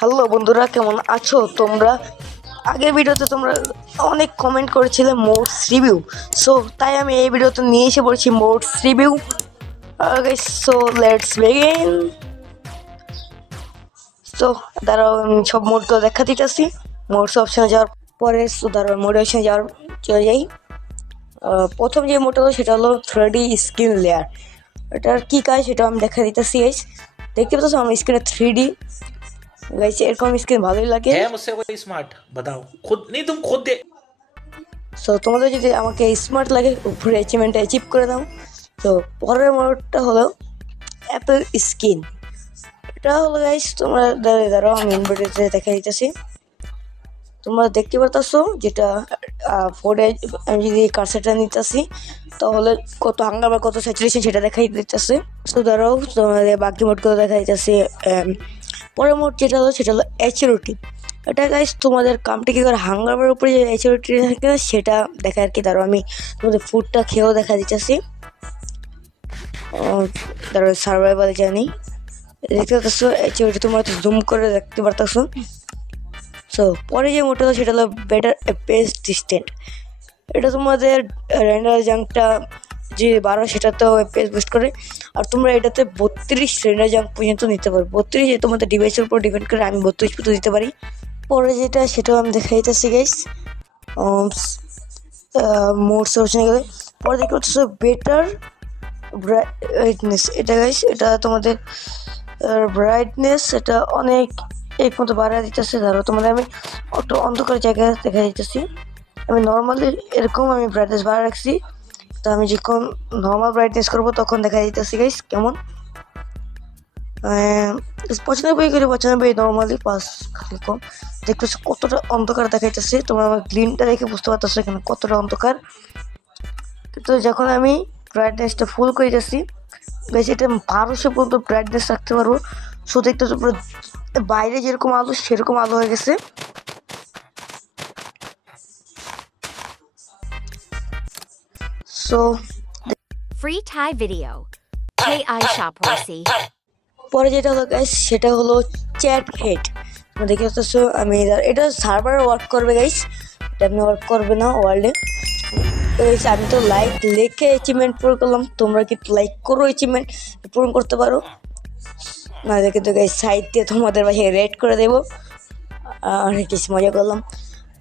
Hello বন্ধুরা, কেমন আছো তোমরা? আগের ভিডিওতে তোমরা অনেক কমেন্ট করেছিলে মোডস রিভিউ, সো তাই আমি এই ভিডিওতে নিয়ে এসে পড়ছি modes review. So let's begin. So দাঁড়াও, সব মোডগুলো দেখা দিতেছি। মোডস অপশনে যাওয়ার পরে মোড অপশনে চলে যাই। প্রথম যে মোড হলো সেটা হলো 3D স্ক্রিন লেয়ার। এটার কী কাজ সেটা আমি দেখা দিতেছি। দেখতে পাচ্ছ আমার স্ক্রিনে 3D গাইস, এরকম স্ক্রিন ভালোই লাগে। है मुझसे कोई स्मार्ट बताओ खुद नहीं तुम खुद दे। সো তোমাদের যদি আমাকে স্মার্ট লাগে উপরে অ্যাচিভমেন্টটা অ্যাচিভ করে দাও। তো পরের মোডটা হলো অ্যাপেল স্কিন। এটা হলো গাইস, তোমরা দাঁড়াও আমি ইনভার্টারে দেখা দিতেছি। তোমরা দেখতে পারতেছো যেটা ফোরে আমি যদি কার্সারটা নিতেছি তাহলে কত হাঙ্গার বা কত স্যাচুরেশন সেটা দেখাই দিতেছে। তো দাঁড়াও তোমাদের বাকি মোডগুলো দেখা দিতেছে। পরের মোড যেটা হলো সেটা হলো অ্যাচুরেটি। এটা গাইস তোমাদের কামটা কী করে হাঙ্গারের উপরে যে অ্যাচুরেটি থাকে না সেটা দেখা আর কি। দাঁড়াও আমি তোমাদের ফুডটা খেয়েও দেখা দিতেছি। দাঁড়াও সার্ভাইভাল জানি দেখতে পাচ্ছ অ্যাচুরেটি, তোমরা তো জুম করে দেখতে পারতেছো। সো পরে যে মোডটা হলো সেটা হলো বেটার পেজ ডিস্টেন্ট। এটা তোমাদের রেন্ডার জাঙ্কটা যে 12 সেটাতেও পেজ বুস্ট করে, আর তোমরা এটাতে 32 রেন্ডার জাঙ্ক পর্যন্ত নিতে পারো। 32 তোমাদের ডিভাইসের উপর ডিপেন্ড করে, আমি 32 পর্যন্ত দিতে পারি। পরে যেটা সেটাও আমি দেখাই দিতেছি গাইস। মোডস অপশনে গেলে পরে দেখতে পাচ্ছ বেটার ব্রাইটনেস। এটা গাইস, এটা তোমাদের ব্রাইটনেস এটা অনেক এক মতো বাড়া দিতেছে। ধরো তোমাদের আমি একটু অন্ধকার জায়গায় দেখা দিতেছি। আমি নর্মালি এরকম আমি ব্রাইটনেস বাড়া রাখছি। তো আমি যখন নর্মাল ব্রাইটনেস করবো তখন দেখা দিতেছি গাইস কেমন 95 নর্মালি 5 খালি কম। দেখতেছো কতটা অন্ধকার দেখাইতেছে, তোমরা আমার গ্লিনটা দেখে বুঝতে পারতেছো এখানে কতটা অন্ধকার। কিন্তু যখন আমি ব্রাইটনেসটা ফুল করে যাচ্ছি গাইস, এটা 1200 পর্যন্ত ব্রাইটনেস রাখতে পারবো। সো দেখতেছো পুরো বাইরে যেরকম আলো সেরকম আলো হয়ে গেছে। So Free Thai video. KI Shop Horsey. পরে যেটা হলো গাইস সেটা হলো চ্যাট হেড। তোমরা দেখতে পাচ্ছ আমি এটা সার্ভার ওয়ার্ক করবে গাইস, এটা আপনি ওয়ার্ক করবে না ওয়ার্ল্ডে। আমি তো লাইক লিখে অ্যাচিভমেন্ট পূরণ করলাম, তোমরা কি লাইক করো অ্যাচিভমেন্ট পূরণ করতে পারো না? দেখে তো গাইস সাইড দিয়ে তোমাদের পাশে রেড করে দেবো। আর কিছু মজা করলাম।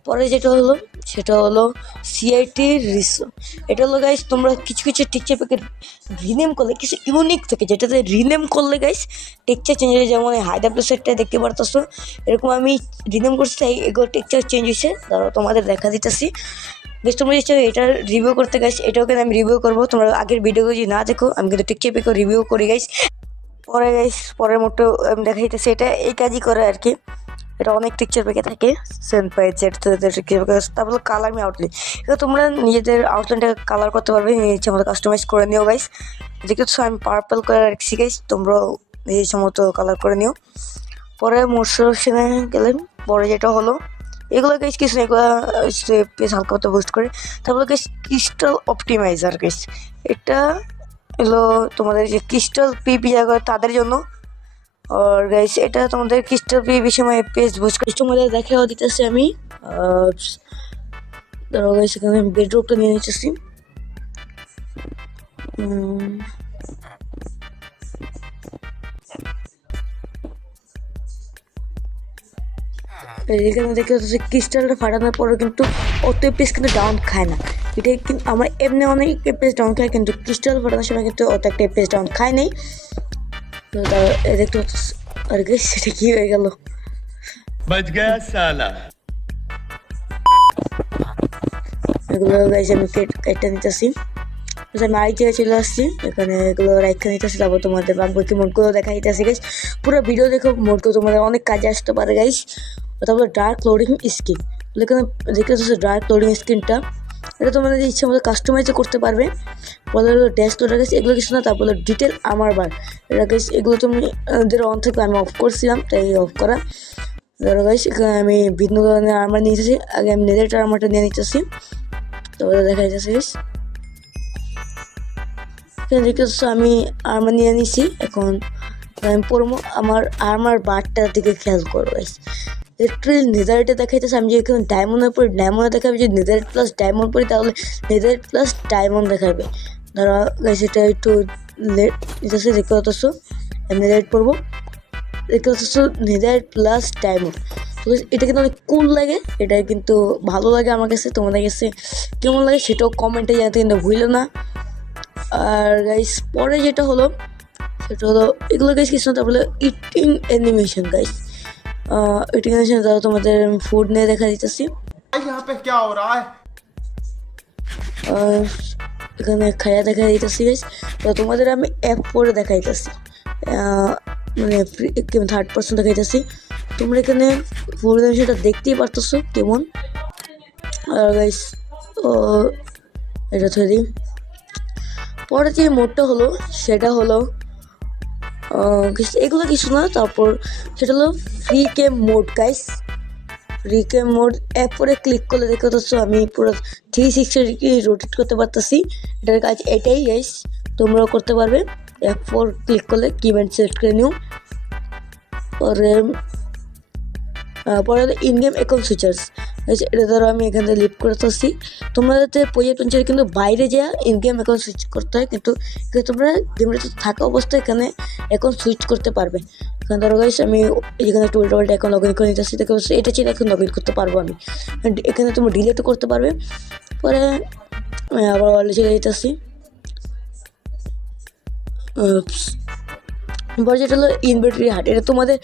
পরে যেটা হলো সেটা হলো সিআইটি রিসো। এটা হলো গাইস তোমরা কিছু কিছু টেক্সচার প্যাকেট রিনেম করলে কিছু ইউনিক থাকে, যেটাতে রিনেম করলে গাইস টেক্সচার চেঞ্জ হয়ে, যেমন হায়দ্রাবাদ সেটটা দেখতে পারতেছো এরকম আমি রিনেম করছি তাই এগুলো টেক্সচার চেঞ্জ হয়েছে। ধরো তোমাদের দেখা দিতেছি বেশ। তোমরা যে এটার রিভিউ করতে গাইস এটাও কিন্তু আমি রিভিউ করবো। তোমরা আগের ভিডিও যদি না দেখো আমি কিন্তু টেক্সচার প্যাকেট রিভিউ করি গাইস। পরে গাইস পরের মতো আমি দেখা দিতেছি এটা এই কাজই করে আর কি। এটা অনেক টেক্সচার প্যাকে থাকে তারপর কালার মি আউটলাইন। এটা তোমরা নিজেদের আউটলাইনটা কালার করতে পারবে, নিজের ইচ্ছা মতো কাস্টমাইজ করে নিও গাইস। দেখেছো আমি পার্পল করে রাখছি গাইস, তোমরাও নিজের ইচ্ছা মতো কালার করে নিও। পরে মোশনে গেলেন পরে যেটা হলো এগুলো গাইস কিছু না, এগুলো পেজ হালকা মতো বুস্ট করে। তারপরে গাইস ক্রিস্টাল অপটিমাইজার গাইস, এটা হলো তোমাদের যে ক্রিস্টাল পিপি করে তাদের জন্য। আর গাইস এটা তোমাদের ক্রিস্টাল পিপি সময় পেজ বুস্ট করে তোমাদের দেখাও দিতেছি আমি। ধরো গাইস এখানে আমি বেডরুমটা নিয়ে নিতেছি। এখানে দেখতে পাচ্ছি ক্রিস্টালটা ফাটানোর পরেও কিন্তু অত পেজ কিন্তু ডাউন খায় না। এটা কিন্তু আমরা এমনি অনেক পেজ ডাউন খাই, কিন্তু ক্রিস্টাল ফাটানোর সময় কিন্তু অত একটা পেজ ডাউন খায় নেই। তো দেখতে পাচ্ছি আর গাইস সেটা কি হয়ে গেল, এগুলো গাইস আমি কেটে নিতেছি। আমি আরেক জায়গায় চলে আসছি, এখানে এগুলো রাইখা নিতেছি। তারপর তোমাদের বাকি মোডগুলো দেখা দিতেছি গাইস। পুরো ভিডিও দেখো, মোডগুলো তোমাদের অনেক কাজে আসতে পারে গাইস। তারপর ডার্ক লোডিং স্ক্রিন, এখানে দেখতে পাচ্ছ ডার্ক লোডিং স্ক্রিনটা, এটা তোমাদের ইচ্ছা মতো কাস্টমাইজও করতে পারবে। বলে হলো ড্যাশ লোডার গাইস, এগুলো কিছু না। তারপর ডিটেল আমার বার, এটা গাইস এগুলো তুমি অন থেকে আমি অফ করছিলাম তাই অফ করা। ধরো গাইস এখানে আমি ভিন্ন ধরনের আর্মার নিয়ে নিতেছি। আগে আমি নেদারটার আর্মারটা নিয়ে নিতেছি, তারপরে দেখা যাচ্ছে গাইস এখানে দেখতে পাচ্ছ আমি আর্মার নিয়ে নিছি। এখন আমি পড়বো আমার বারটার দিকে খেয়াল করো গাইস। লিটারালি নেদারেটে দেখাইতেছে আমি যে এখানে ডায়মন্ডের পরে ডায়মন্ডে দেখাবে, যদি নেদারেট প্লাস ডায়মন্ড পড়ি তাহলে নেদারেট প্লাস ডায়মন্ড দেখাবে। ধরো গাইস এটা একটু লেট নিতেছে, দেখতে পাচ্ছ আমি নেদারেট পড়বো, দেখতে পাচ্ছ নেদারেট প্লাস ডায়মন্ড। তো এটা কিন্তু অনেক কুল লাগে, এটা কিন্তু ভালো লাগে আমার কাছে। তোমাদের কাছে কেমন লাগে সেটাও কমেন্টে জানাতে কিন্তু ভুলো না। আর গাইস পরে যেটা হলো সেটা হলো এগুলো গাইস কিছু না, তারপরে eating animation guys. Eating animation দ্বারা তোমাদের ফুড নিয়ে দেখা দিতেছি। यहाँ पे क्या हो रहा है? এখানে খাইয়া দেখা দিতেছি গাইস। তো তোমাদের আমি F4 দেখাইতেছি, মানে 3rd person দেখাইতেছি। তোমরা এখানে ফুড অ্যানিমেশনটা দেখতেই পারতেছো কেমন। আর গাইস এটা থই দিই। পরে যে মোডটা হলো সেটা হলো এগুলো কিছু না, তারপর সেটা হলো free game mode guys. Free game mode F4 click করলে দেখতে পাচ্ছ আমি পুরো 360 ডিগ্রি রোটেট করতে পারতেছি। এটার কাজ এটাই গাইস, তোমরাও করতে পারবে। F4 ক্লিক করলে কিব্যান্ড সিলেক্ট করে নিও। পরে ইন গেম অ্যাকাউন্ট সুইচার্স, এটা ধরো আমি এখান থেকে লিভ করতেছি। তোমরা যাতে প্রজেক্ট পেঞ্চারে কিন্তু বাইরে যাওয়া ইন গেম অ্যাকাউন্ট সুইচ করতে হয়, কিন্তু তোমরা গেমটাতে থাকা অবস্থায় এখানে অ্যাকাউন্ট সুইচ করতে পারবে। এখানে ধরো গাইস আমি এখানে একটা উল্টো পাল্টা অ্যাকাউন্ট লগ ইন করে নিতেছি, দেখো এটা চেয়ে এখন লগ ইন করতে পারবো আমি। এখানে তোমরা ডিলেটও করতে পারবে। পরে আমি আবার ওয়ার্ল্ডে চলে যেতেছি। পরে যেটা হলো ইনভেন্টরি হাট, এটা তোমাদের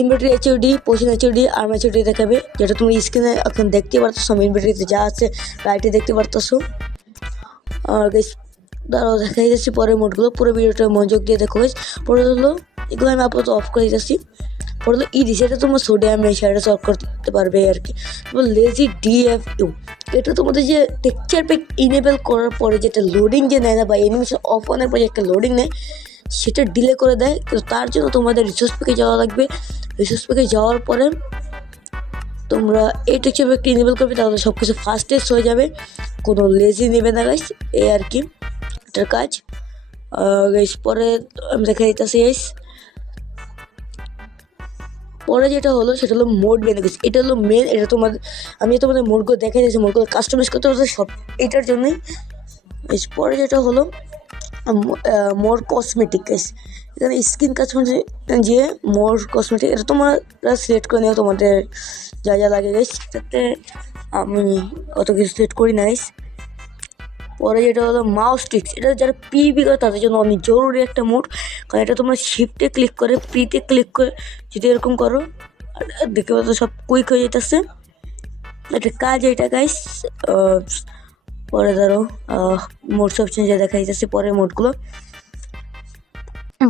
inventory HUD, potion HUD, arm HUD দেখাবে, যেটা তুমি স্ক্রিনে এখন দেখতে পারতেছো। আমি ইনভেন্টরিতে যা আছে রাইটে দেখতে পারতেছো। আর গাইস দাঁড়াও দেখাই যাচ্ছি পরের মোডগুলো, পুরো ভিডিওটা মনোযোগ দিয়ে দেখো গাইস। পরে হলো এগুলো আমি আপাতত অফ করে দিতেছি। পরে হলো ইডি, সেটা তোমার সোডিয়াম সেটা সলভ করতে পারবে আর কি। তারপর লেজি DFU, এটা তোমাদের যে টেক্সচার প্যাক ইনেবল করার পরে যেটা লোডিং যে নেয় না, বা অ্যানিমেশন অফ অনের পরে একটা লোডিং নেয় সেটা ডিলে করে দেয়। কিন্তু তার জন্য তোমাদের রিসোর্স প্যাকে যাওয়া লাগবে। রিসোর্স প্যাকে যাওয়ার পরে তোমরা এই টেক্সচার প্যাকটা ইনেবল করবে, তাহলে সব কিছু ফাস্টেস্ট হয়ে যাবে, কোনো লেজি নেবে না গাইস। এই আর কি এটার কাজ গাইস। পরে আমি দেখা দিতেছি গাইস। পরে যেটা হলো সেটা হলো মোড বেনিফিটস, এটা হলো মেন। এটা আমি তোমাদের মোডগুলো দেখাই দিয়েছি, মোডগুলো কাস্টমাইজ করতে পারছো সব এটার জন্যই। পরে যেটা হলো মোর কসমেটিক গাইস, এখানে স্কিন কাস্টমাইজ যে মোর কসমেটিক, এটা তোমরা সিলেক্ট করে নিও তোমাদের যা যা লাগে গাইস। যাতে আমি অত কিছু সিলেক্ট করি না গাইস। পরে যেটা হলো মাউস ট্রিক্স, এটা যারা PvP করে তাদের জন্য অনেক জরুরি একটা মোড, কারণ এটা তোমরা শিফটে ক্লিক করে পিতে ক্লিক করে যদি এরকম করো দেখতে পাচ্ছ সব কুইক হয়ে যেতেছে। এটা কাজ এটা গাইস। পরে ধরো মোডস অপশন যা দেখা যাচ্ছে পরে মোডগুলো।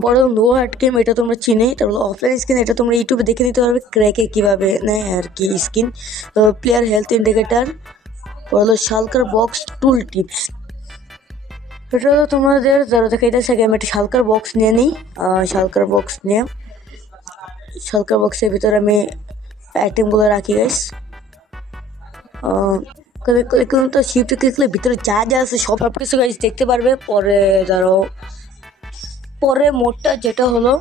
পরে নো হার্ট গেম, এটা তোমরা চিনেই। তারপর অফলাইন স্কিন, এটা তোমরা ইউটিউবে দেখে নিতে পারবে ক্র্যাকে কীভাবে নেয় আর কি স্কিন। তো প্লেয়ার হেলথ ইন্ডিকেটার, পরে হলো শালকার বক্স টুল টিপস, এটা হলো তোমাদের যারা দেখা যাচ্ছে। আগে আমি একটা শালকার বক্স নিয়ে নিই। শালকার বক্সের ভিতরে আমি আইটেমগুলো রাখি গাইস। তো শিফটে ক্লিক করলে ভিতরে যা যা আছে সব কিছু গাইস দেখতে পারবে। পরে ধরো পরে মোডটা যেটা হলো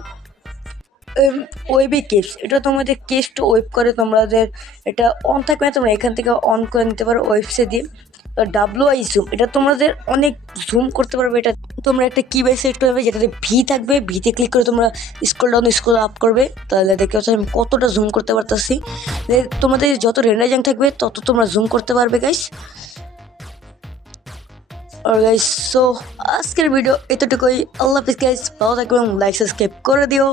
ওয়েবি কেপস, এটা তোমাদের কেপসটা ওয়েব করে তোমাদের এটা অন থাকবে না, তোমরা এখান থেকে অন করে নিতে পারো ওয়েবসে দিয়ে। WI জুম, এটা তোমাদের অনেক জুম করতে পারবে। এটা তোমরা একটা কিবোর্ড সেট করবে যেটাতে ভি থাকবে, ভিতে ক্লিক করে তোমরা স্ক্রল ডাউন স্ক্রল আপ করবে, তাহলে দেখতে পাচ্ছ আমি কতটা জুম করতে পারতেছি। তোমাদের যত রেন্ডারিং থাকবে তত তোমরা জুম করতে পারবে গাইস। আর গাইস সো আজকের ভিডিও এতটুকুই। আল্লাহ হাফিজ গাইস, ভালো থাকবে এবং লাইক সাবস্ক্রাইব করে দিও।